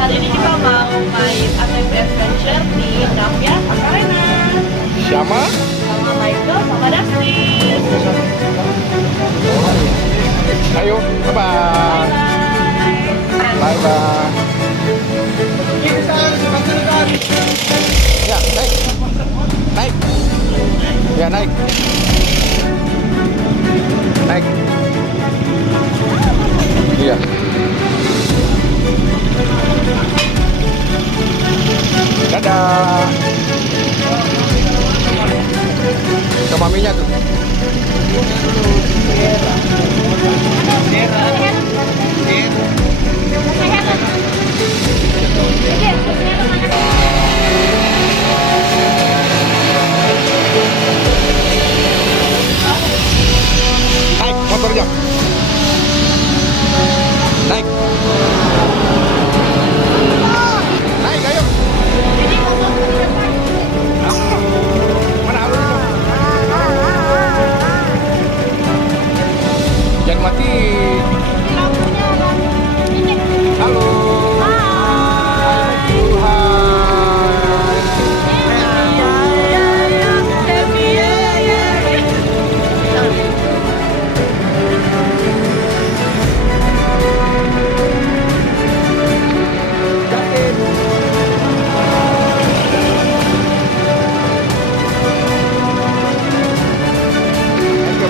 Hari ini kita mau main ATV Adventure di Navia Arena. Siapa? Sama Michael, sama Dustin. Ayo, bye-bye. Bye-bye. Ya, naik. Naik. Ya, naik. Naik. Iya. Dadah. Ke maminya tuh. Naik motornya. Naik. Naik, ayo. Mana Alun itu? Jangan mati. Halo.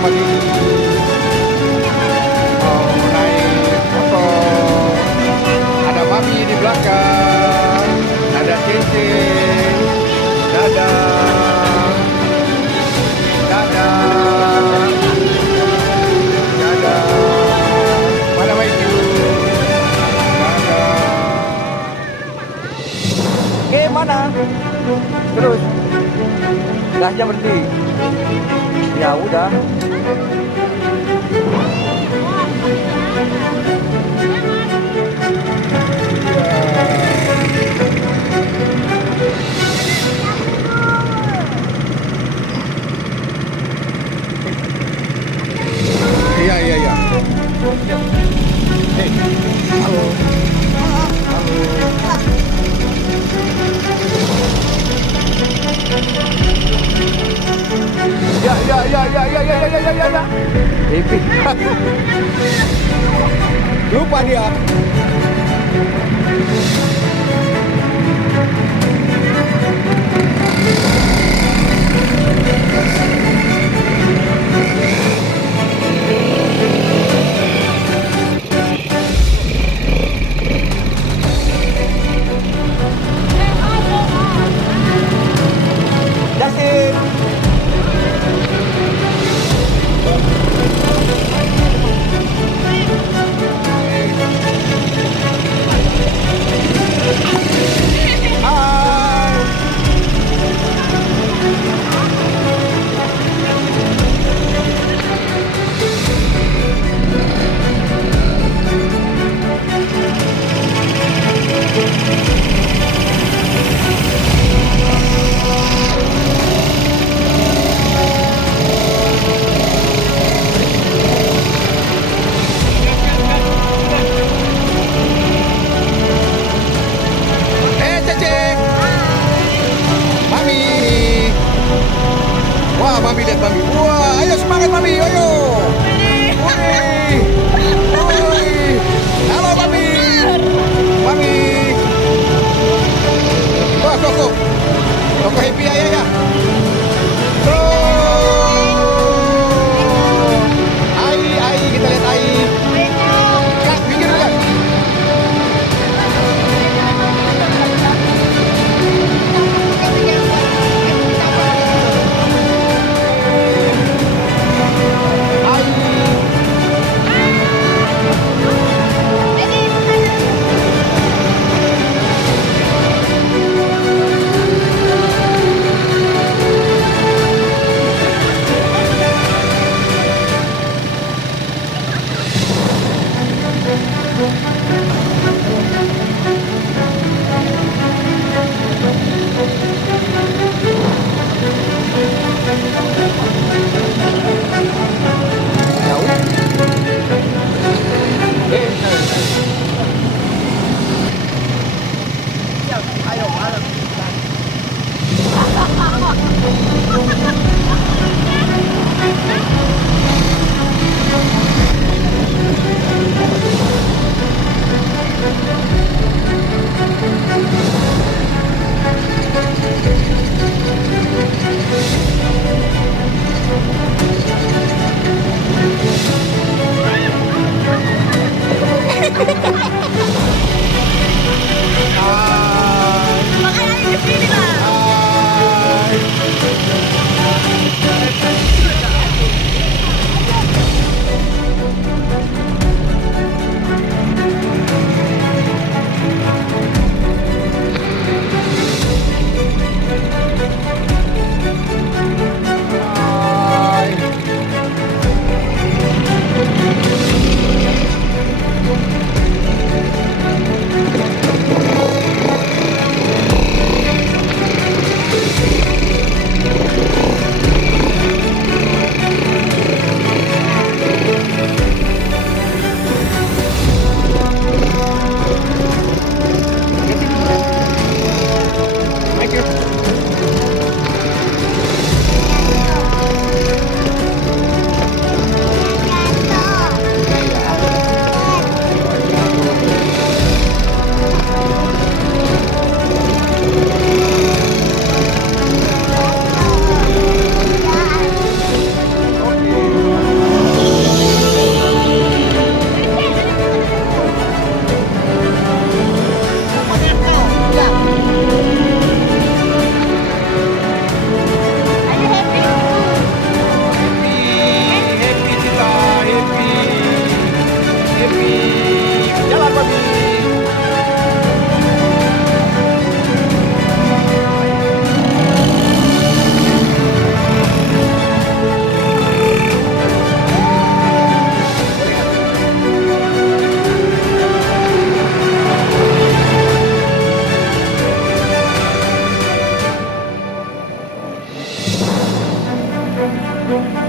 Pagi mau naik motor, ada mami di belakang, ada cincin, dadah, dadah, dadah, mana Maiku, dadah. Oke, mana? Terus, gasnya berhenti. Ya udah. Iya, iya, iya. Hei, halo. Halo. Ya, ya, ya, ya, ya, ya, ya, ya, ya, ya. Epic. Lupa dia. Justin. Ayo, malam. Makanya di sini lah. Happy kita, happy. Happy. Jalan, Babi. Thank you.